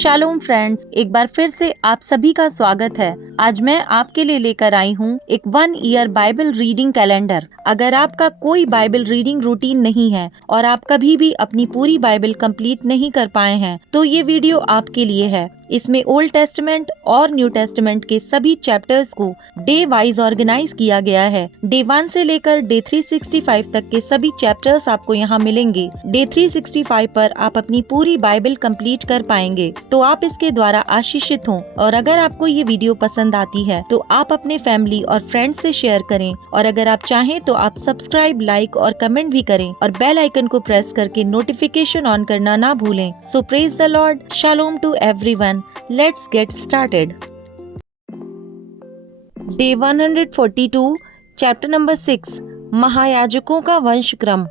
Shalom friends, एक बार फिर से आप सभी का स्वागत है। आज मैं आपके लिए लेकर आई हूँ एक 1 ईयर बाइबल रीडिंग कैलेंडर। अगर आपका कोई बाइबल रीडिंग रूटीन नहीं है और आप कभी भी अपनी पूरी बाइबल कंप्लीट नहीं कर पाए हैं, तो ये वीडियो आपके लिए है। इसमें ओल्ड टेस्टमेंट और न्यू टेस्टमेंट के सभी चैप्टर्स को डे वाइज ऑर्गेनाइज किया गया है। डे 1 से लेकर डे 365 तक के सभी चैप्टर्स आपको यहाँ मिलेंगे। डे 365 पर आप अपनी पूरी बाइबल कंप्लीट कर पाएंगे, तो आप इसके द्वारा आशीषित हों। और अगर आपको ये वीडियो पसंद आती है तो आप अपने फैमिली और फ्रेंड्स से शेयर करें, और अगर आप चाहें तो आप सब्सक्राइब, लाइक और कमेंट भी करें और बेल आइकन को प्रेस करके नोटिफिकेशन ऑन करना ना भूलें। So praise the Lord, shalom to everyone. Let's get started. Day 142, chapter number 6, महायाजकों का वंशक्रम।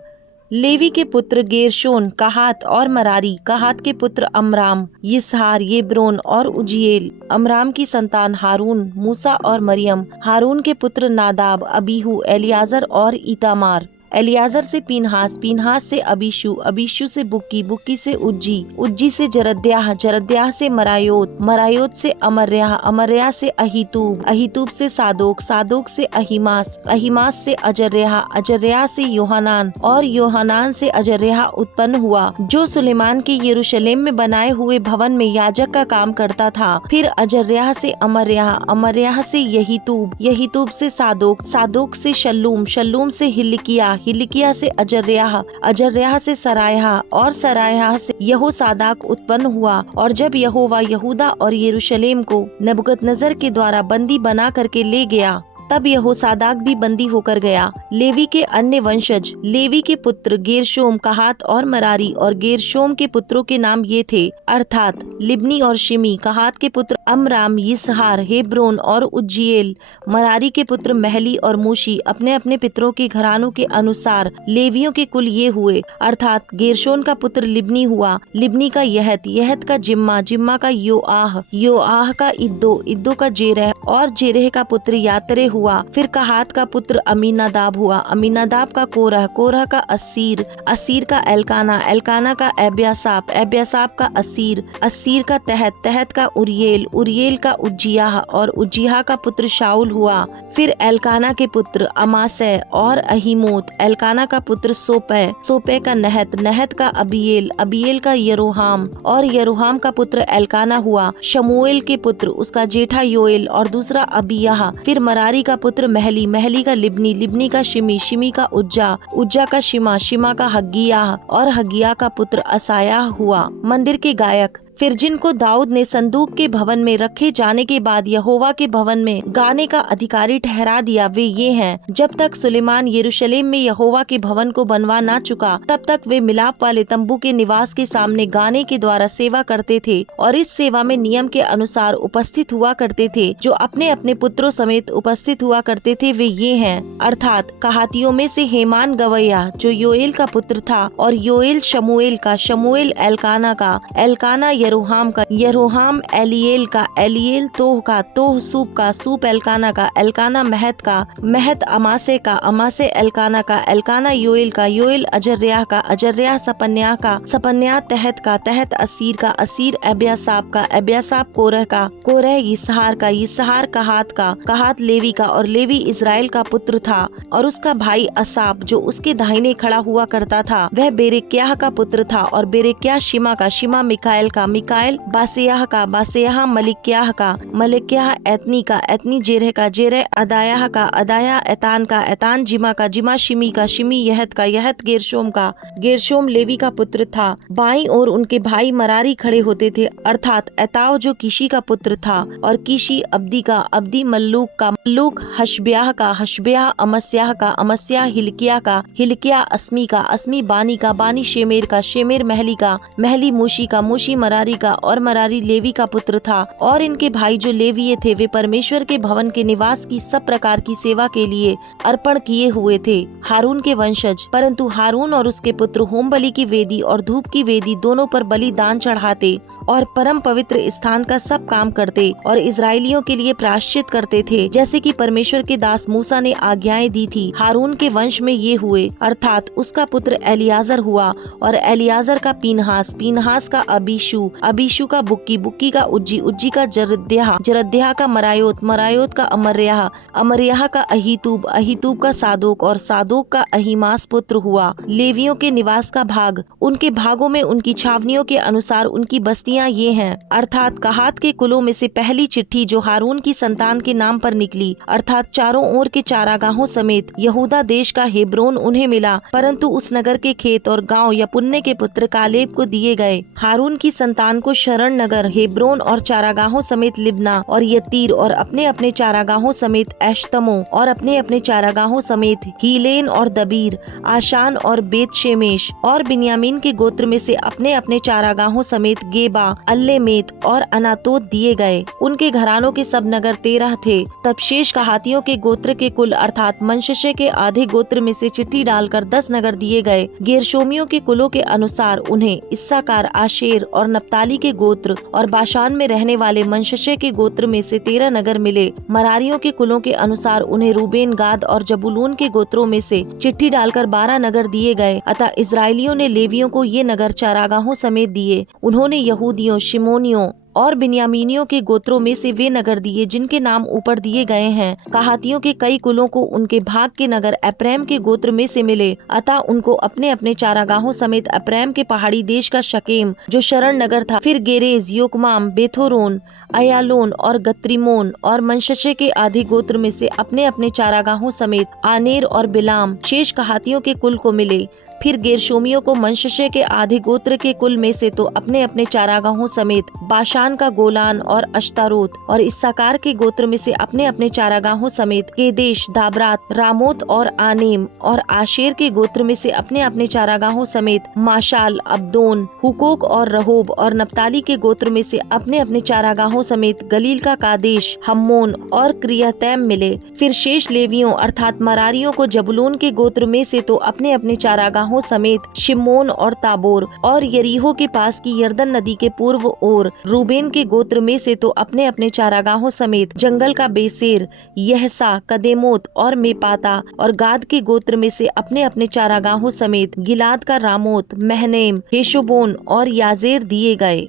लेवी के पुत्र गेरशोन, कहात और मरारी। कहात के पुत्र अमराम, यिसहार, येब्रोन और उजिएल। अमराम की संतान हारून, मूसा और मरियम। हारून के पुत्र नादाब, अबीहू, एलियाजर और इतामार। एलियाजर से पीनहास, पीनहास से अबीशु, अबीशु से बुक्की, बुक्की से उज्जी, उज्जी से जरद्याह, जरद्याह से मरायोत, मरायोत से अमर्याह, अमर्याह से अहीतूब, अहीतूब से सादोक, सादोक से अहीमास, अहीमास से अजर्याह, अजर्याह से योहानान और योहानान से अजर्याह उत्पन्न हुआ, जो सुलेमान के यरूशलेम में बनाए हुए भवन में याजक का काम करता था। फिर अजर्याह से अमर्याह, अमर्याह से यहीतूब, यहीतूब से सादोक, सादोक से शल्लूम, शल्लूम से हिल्किया, हिल्किया से अजर्याह, अजर्याह से सरायाह और सरायाह से यहोसादाक उत्पन्न हुआ। और जब यहोवा यहूदा और यरूशलेम को नबूकदनेस्सर के द्वारा बंदी बना करके ले गया, तब यहोसादाक भी बंदी होकर गया। लेवी के अन्य वंशज। लेवी के पुत्र गेरशोम, कहात और मरारी। और गेरशोम के पुत्रों के नाम ये थे, अर्थात लिब्नी और शिमी। कहात के पुत्र अमराम, यिसहार, हेब्रोन और उज्जिएल। मरारी के पुत्र महली और मूशी। अपने अपने पितरों के घरानों के अनुसार लेवियों के कुल ये हुए, अर्थात गेरशोन का पुत्र लिब्नी हुआ, लिब्नी का यहत, यहत का जिम्मा, जिम्मा का योआह, योआह का इद्दो, इद्दो का जेरह और जेरह का पुत्र यातरे हुआ। फिर कहात का पुत्र अमीनादाब हुआ, अमीनादाब का कोरह, कोरह का असीर, असीर का एलकाना, एलकाना का एब्यासाप, एब्यासाप का असीर, असीर का तहत, तहत का उरिएल, उरिएल का उज्जियाह और उज्जियाह का पुत्र शाऊल हुआ। फिर एलकाना के पुत्र अमासै और अहीमोत, एलकाना का पुत्र सोपै, सोपै का नहत, नहत का अबीएल, अबीएल का यरोहाम और यरोहाम का पुत्र एलकाना हुआ। शमूएल के पुत्र उसका जेठा योएल और दूसरा अबियाह। फिर मरारी का पुत्र महली, महली का लिब्नी, लिब्नी का शिमी, शिमी का उज्जा, उज्जा का शिमा, शिमा का हग्गियाह और हग्गियाह का पुत्र असायाह हुआ। मंदिर के गायक। फिर जिनको दाऊद ने संदूक के भवन में रखे जाने के बाद यहोवा के भवन में गाने का अधिकारी ठहरा दिया, वे ये हैं। जब तक सुलेमान यरूशलेम में यहोवा के भवन को बनवा ना चुका, तब तक वे मिलाप वाले तंबू के निवास के सामने गाने के द्वारा सेवा करते थे, और इस सेवा में नियम के अनुसार उपस्थित हुआ करते थे। जो अपने अपने पुत्रों समेत उपस्थित हुआ करते थे वे ये हैं, अर्थात कहातियों में से हेमान गवैया, जो योएल का पुत्र था, और योएल शमूएल का, शमूएल एलकाना का, एलकाना यरोहाम का, यरोहाम एलिएल का, एलिएल तोह का, तोह सूप का, सूप एलकाना का, एलकाना महत का, महत अमासे का, अमासे एलकाना का, एलकाना योएल का, योएल अजर्याह का, अजर्याह सपन्याह का, सपन्याह तहत का, तहत असीर का, असीर एब्यासाप का, एब्यासाप कोरह का, कोरह यिसहार का, यिसहार कहात का, कहात लेवी का, और लेवी इस्राएल का पुत्र था। और उसका भाई असाप, जो उसके दाहिने खड़ा हुआ करता था, वह बेरेक्याह का पुत्र था। और बेरेक्याह शिमा का, शिमा मिकाएल का, मिकाएल बासेयाह का, बासेयाह मलिक्याह का, मलिक्याह एतनी का, एतनी जेरह का, जेरह अदायाह का, अदाया एतान का, एतान जिमा का, जिमा शिमी का, शिमी यहत का, यहत गेरशोम का, गेरशोम लेवी का पुत्र था। बाईं ओर उनके भाई मरारी खड़े होते थे, अर्थात एताव जो कीशी का पुत्र था, और कीशी अब्दी का, अब्दी मल्लूक का, मल्लूक हशब्याह का, हशब्याह अमस्याह का, अमस्याह हिल्किया का, हिल्किया अस्मी का, अस्मी बानी का, बानी शेमेर का, शेमेर महली का, महली मूशी का, मूशी मरारी का, और मरारी लेवी का पुत्र था। और इनके भाई जो लेवीय थे, वे परमेश्वर के भवन के निवास की सब प्रकार की सेवा के लिए अर्पण किए हुए थे। हारून के वंशज। परंतु हारून और उसके पुत्र होम बलि की वेदी और धूप की वेदी दोनों पर बलिदान चढ़ाते और परम पवित्र स्थान का सब काम करते और इजरायलियों के लिए प्रायश्चित करते थे, जैसे कि परमेश्वर के दास मूसा ने आज्ञाएं दी थी। हारून के वंश में ये हुए, अर्थात उसका पुत्र एलियाजर हुआ, और एलियाजर का पीनहास, पीनहास का अबीशू, अबीशु का बुक्की, बुक्की का उज्जी, उज्जी का जरद्याह, जरद्याह का मरायोत, मरायोत का अमर्याह, अमर्याह का अहीतूब, अहीतूब का सादोक और सादोक का अहीमास पुत्र हुआ। लेवियों के निवास का भाग, उनके भागों में उनकी छावनियों के अनुसार उनकी बस्तियां ये हैं, अर्थात कहात के कुलों में से पहली चिट्ठी जो हारून की संतान के नाम पर निकली, अर्थात चारों ओर के चारागाहों समेत यहूदा देश का हेब्रोन उन्हें मिला, परंतु उस नगर के खेत और गांव यपुन्ने के पुत्र कालेब को दिए गए। हारून की संतान को शरण नगर, हेब्रोन और चारागाहों समेत लिब्ना और यतीर और अपने अपने चारागाहों समेत एश्तमो और अपने अपने चारागाहों समेत हीलेन और दबीर, आशान और बेत शेमेश और बिन्यामीन के गोत्र में से अपने अपने चारागाहों समेत गेबा, अल्लेमेत और अनातोत दिए गए। उनके घरानों के सब नगर 13 थे। तब शेष कहातियों के गोत्र के कुल अर्थात मनश्शे के आधे गोत्र में से चिट्ठी डालकर 10 नगर दिए गए। गेरशोमियों के कुलों के अनुसार उन्हें इस्साकार, आशेर और नप्ताली के गोत्र और बाशान में रहने वाले मनश्शे के गोत्र में से 13 नगर मिले। मरारियों के कुलों के अनुसार उन्हें रूबेन, गाद और जबूलून के गोत्रों में से चिट्ठी डालकर 12 नगर दिए गए। अतः इजराइलियों ने लेवियों को ये नगर चारागाहों समेत दिए। उन्होंने यहूदियों, शिमोनियों और बिन्यामीनियों के गोत्रों में से वे नगर दिए जिनके नाम ऊपर दिए गए हैं। कहातियों के कई कुलों को उनके भाग के नगर एप्रैम के गोत्र में से मिले, अतः उनको अपने अपने चारागाहों समेत एप्रैम के पहाड़ी देश का शकेम जो शरण नगर था, फिर गेरेज, योकमाम, बेथोरोन, अयालोन और गत्रिमोन और मनश्शे के आधे गोत्र में से अपने अपने चारागाहों समेत आनेर और बिलाम शेष कहातियों के कुल को मिले। फिर गेरशोमियों को मनश्शे के आधे गोत्र के कुल में से तो अपने अपने चारागाहों समेत बाशान का गोलान और अश्तारोत और इस्साकार के गोत्र में से अपने अपने चारागाहों समेत केदेश, दाबरात, रामोत और आनेम और आशेर के गोत्र में से अपने अपने चारागाहों समेत माशाल, अब्दोन, हुकोक और रहोब और नप्ताली के गोत्र में से अपने अपने चारागाहों समेत गलील का कादेश, हम्मोन और क्रियातैम मिले। फिर शेष लेवियों अर्थात मरारियों को जबूलून के गोत्र में से तो अपने अपने चारागाहों समेत शिमोन और ताबोर और यरीहो के पास की यरदन नदी के पूर्व ओर रूबेन के गोत्र में से तो अपने अपने चारागाहों समेत जंगल का बेसेर, यहसा, कदेमोत और मेपाता और गाद के गोत्र में से अपने अपने चारागाहों समेत गिलाद का रामोत, महनेम, हेशोबोन और याजेर दिए गए।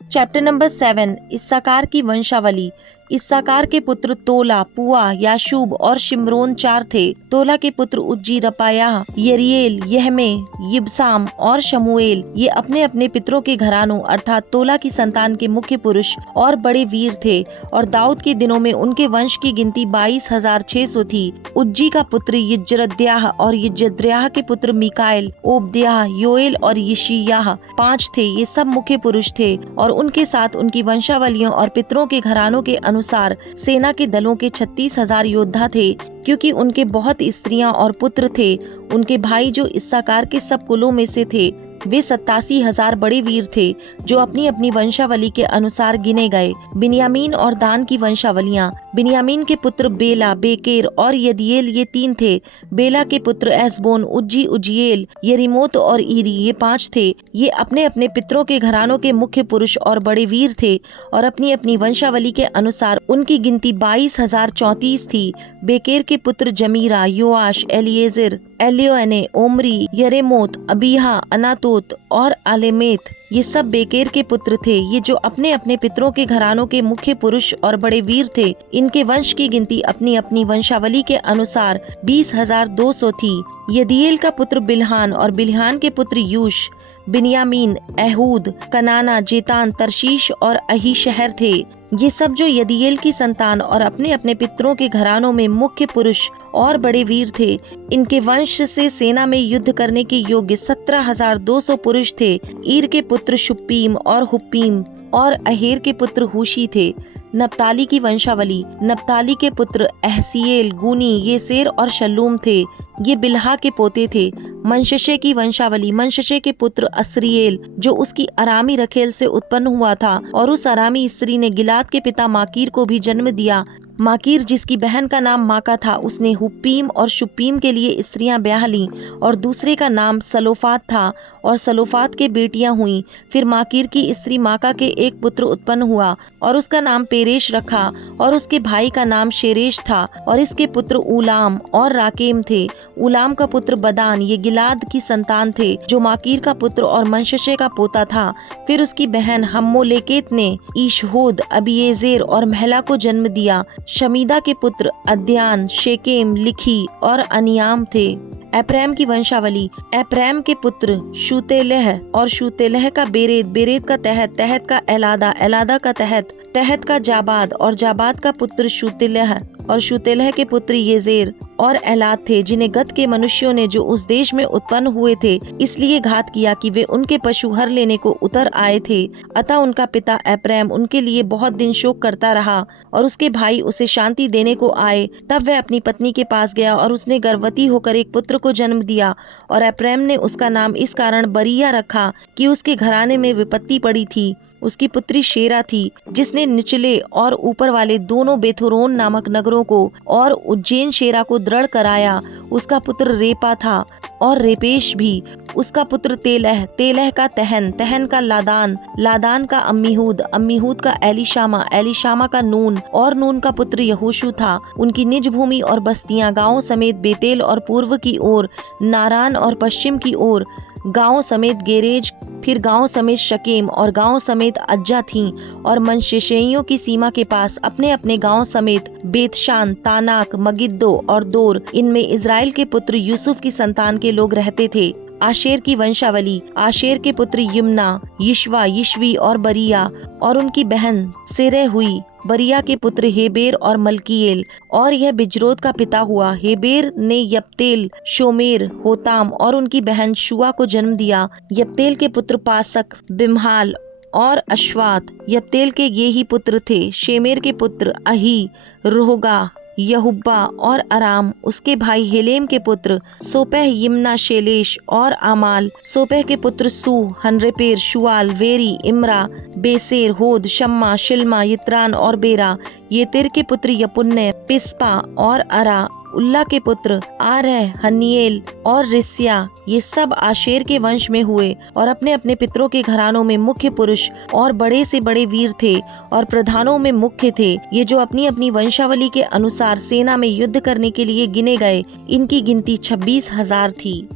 चैप्टर नंबर 7 इस्साकार की वंशावली। इस्साकार के पुत्र तोला, पुआ, याशूब और शिमरोन 4 थे। तोला के पुत्र उज्जी, रपायाह, यरिएल, यहमे, यिबसाम और शमूएल ये अपने अपने पितरों के घरानों अर्थात तोला की संतान के मुख्य पुरुष और बड़े वीर थे और दाऊद के दिनों में उनके वंश की गिनती 22,600 थी। उज्जी का पुत्र यिज्रद्याह और यिज्रद्याह के पुत्र मिकाएल, ओबद्याह, योएल और यिशियाह 5 थे। ये सब मुख्य पुरुष थे और उनके साथ उनकी वंशावलियों और पितरों के घरानों के अनुसार सेना के दलों के 36,000 योद्धा थे। क्योंकि उनके बहुत स्त्रियां और पुत्र थे, उनके भाई जो इस्साकार के सब कुलों में से थे वे 87,000 बड़े वीर थे जो अपनी अपनी वंशावली के अनुसार गिने गए। बिन्यामीन और दान की वंशावलियां। बिन्यामीन के पुत्र बेला, बेकेर और यदिएल ये 3 थे। बेला के पुत्र एसबोन, उज्जी, उज्जिएल, यरीमोत और ईरी ये 5 थे। ये अपने अपने पितरों के घरानों के मुख्य पुरुष और बड़े वीर थे और अपनी अपनी वंशावली के अनुसार उनकी गिनती 22,034 थी। बेकेर के पुत्र जमीरा, योआश, एलिएजर, एलियोएने, ओमरी, यरेमोत, अबीहा, अनातोत और आलेमेत ये सब बेकेर के पुत्र थे। ये जो अपने अपने पितरों के घरानों के मुख्य पुरुष और बड़े वीर थे, इनके वंश की गिनती अपनी अपनी वंशावली के अनुसार 20,200 थी। यदिएल का पुत्र बिल्हान और बिल्हान के पुत्र यूश, बिन्यामीन, एहूद, कनाना, जेतान, तरशीश और अहीशहर थे। ये सब जो यदिएल की संतान और अपने अपने पितरों के घरानों में मुख्य पुरुष और बड़े वीर थे। इनके वंश से सेना में युद्ध करने के योग्य 17,200 पुरुष थे। ईर के पुत्र शुप्पीम और हुप्पीम और अहेर के पुत्र हूशी थे। नप्ताली की वंशावली। नप्ताली के पुत्र एहसीएल, गुनी, येसेर और शल्लूम थे। ये बिल्हा के पोते थे। मनश्शे की वंशावली। मनश्शे के पुत्र अस्रिएल जो उसकी अरामी रखेल से उत्पन्न हुआ था और उस अरामी स्त्री ने गिलाद के पिता माकीर को भी जन्म दिया। माकीर जिसकी बहन का नाम माका था, उसने हुप्पीम और शुप्पीम के लिए स्त्रियां ब्याह लीं और दूसरे का नाम सलोफात था और सलोफात के बेटियां हुईं। फिर माकीर की स्त्री माका के एक पुत्र उत्पन्न हुआ और उसका नाम पेरेश रखा और उसके भाई का नाम शेरेश था और इसके पुत्र ऊलाम और राकेम थे। उलाम का पुत्र बदान, ये गिलाद की संतान थे, जो माकीर का पुत्र और मनशशे का पोता था। फिर उसकी बहन हम्मोलेकेत ने ईशहोद, अबीएजेर और महला को जन्म दिया। शमीदा के पुत्र अद्यान, शेकेम, लिखी और अनियाम थे। एप्रैम की वंशावली। एप्रैम के पुत्र शूतेलह और शूतेलह का बेरेद, बेरेद का तहत, तहत का एलादा, एलादा का तहत, तहत का जाबाद और जाबाद का पुत्र शूतेलह और शूतेलह के पुत्र येजेर और एलाद थे, जिन्हें गत के मनुष्यों ने जो उस देश में उत्पन्न हुए थे इसलिए घात किया कि वे उनके पशु हर लेने को उतर आए थे। अतः उनका पिता एप्रैम उनके लिए बहुत दिन शोक करता रहा और उसके भाई उसे शांति देने को आए। तब वह अपनी पत्नी के पास गया और उसने गर्भवती होकर एक पुत्र को जन्म दिया और एप्रैम ने उसका नाम इस कारण बरिया रखा कि उसके घराने में विपत्ति पड़ी थी। उसकी पुत्री शेरा थी, जिसने निचले और ऊपर वाले दोनों बेथुरोन नामक नगरों को और उज्जैन शेरा को दृढ़ कराया। उसका पुत्र रेपा था और रेपेश भी। उसका पुत्र तेलह, तेलह का तहन, तहन का लादान, लादान का अम्मीहूद, अम्मीहूद का एलिशामा, एलिशामा का नून और नून का पुत्र यहोशू था। उनकी निज भूमि और बस्तियां गांवों समेत बेतेल और पूर्व की ओर नारान और पश्चिम की ओर गांवों समेत गेरेज, फिर गांव समेत शकेम और गांव समेत अज्जा थीं और मनशेशेइयों की सीमा के पास अपने अपने गांव समेत बेतशान, तानाक, मगिद्दो और दोर, इनमें इज़राइल के पुत्र यूसुफ की संतान के लोग रहते थे। आशेर की वंशावली। आशेर के पुत्र यिम्ना, यिशवा, यिशवी और बरिया और उनकी बहन सेरह हुई। बरिया के पुत्र हेबेर और मलकीएल और यह बिजरोत का पिता हुआ। हेबेर ने यप्तेल, शोमेर, होताम और उनकी बहन शुआ को जन्म दिया। यप्तेल के पुत्र पासक, बिम्हाल और अश्वात, यप्तेल के ये ही पुत्र थे। शेमेर के पुत्र अही, रोहगा, यहुब्बा और अराम। उसके भाई हेलेम के पुत्र सोपह, यिम्ना, शेलेश और आमाल। सोपह के पुत्र सू, हनरेपेर, शुआल, वेरी, इमरा, बेसेर, होद, शम्मा, शिल्मा, यित्रान और बेरा। येतेर के पुत्र यपुन्ने, पिस्पा और अरा। उल्ला के पुत्र आरह, हन्निएल और रिस्या, ये सब आशेर के वंश में हुए और अपने अपने पितरों के घरानों में मुख्य पुरुष और बड़े से बड़े वीर थे और प्रधानों में मुख्य थे, ये जो अपनी अपनी वंशावली के अनुसार सेना में युद्ध करने के लिए गिने गए। इनकी गिनती 26,000 थी।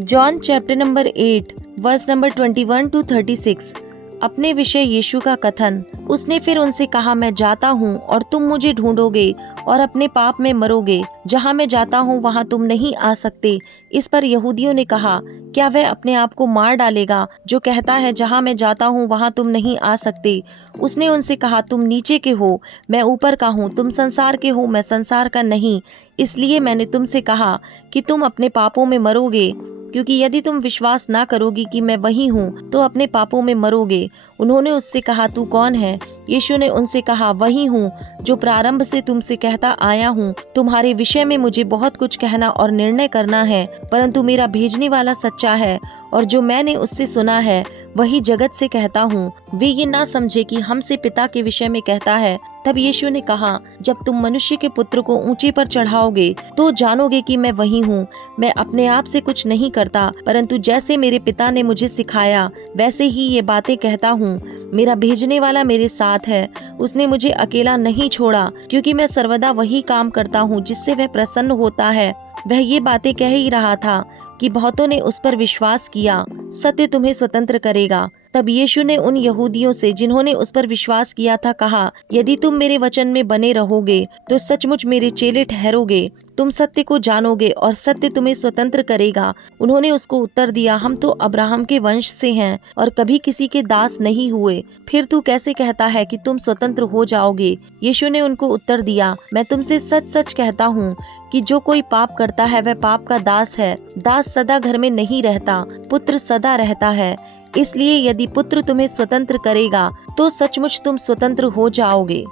John chapter number 8 verse number 21 to 36। अपने विषय यीशु का कथन। उसने फिर उनसे कहा, मैं जाता हूँ और तुम मुझे ढूंढोगे और अपने पाप में मरोगे। जहाँ मैं जाता हूँ वहाँ तुम नहीं आ सकते। इस पर यहूदियों ने कहा, क्या वह अपने आप को मार डालेगा जो कहता है जहाँ मैं जाता हूँ वहाँ तुम नहीं आ सकते। उसने उनसे कहा, तुम नीचे के हो, मैं ऊपर का हूँ। तुम संसार के हो, मैं संसार का नहीं। इसलिए मैंने तुमसे कहा कि तुम अपने पापों में मरोगे, क्योंकि यदि तुम विश्वास ना करोगी कि मैं वही हूँ तो अपने पापों में मरोगे। उन्होंने उससे कहा, तू कौन है? यीशु ने उनसे कहा, वही हूँ जो प्रारंभ से तुमसे कहता आया हूँ। तुम्हारे विषय में मुझे बहुत कुछ कहना और निर्णय करना है, परंतु मेरा भेजने वाला सच्चा है और जो मैंने उससे सुना है वही जगत से कहता हूँ। वे ये ना समझे कि हमसे पिता के विषय में कहता है। तब यीशु ने कहा, जब तुम मनुष्य के पुत्र को ऊंचे पर चढ़ाओगे तो जानोगे कि मैं वही हूँ। मैं अपने आप से कुछ नहीं करता, परंतु जैसे मेरे पिता ने मुझे सिखाया वैसे ही ये बातें कहता हूँ। मेरा भेजने वाला मेरे साथ है, उसने मुझे अकेला नहीं छोड़ा, क्योंकि मैं सर्वदा वही काम करता हूँ जिससे वह प्रसन्न होता है। वह ये बातें कह ही रहा था कि बहुतों ने उस पर विश्वास किया। सत्य तुम्हें स्वतंत्र करेगा। तब यीशु ने उन यहूदियों से जिन्होंने उस पर विश्वास किया था कहा, यदि तुम मेरे वचन में बने रहोगे तो सचमुच मेरे चेले ठहरोगे। तुम सत्य को जानोगे और सत्य तुम्हें स्वतंत्र करेगा। उन्होंने उसको उत्तर दिया, हम तो अब्राहम के वंश से हैं और कभी किसी के दास नहीं हुए। फिर तू कैसे कहता है कि तुम स्वतंत्र हो जाओगे? यीशु ने उनको उत्तर दिया, मैं तुमसे सच सच कहता हूँ कि जो कोई पाप करता है वह पाप का दास है। दास सदा घर में नहीं रहता, पुत्र सदा रहता है। इसलिए यदि पुत्र तुम्हें स्वतंत्र करेगा तो सचमुच तुम स्वतंत्र हो जाओगे।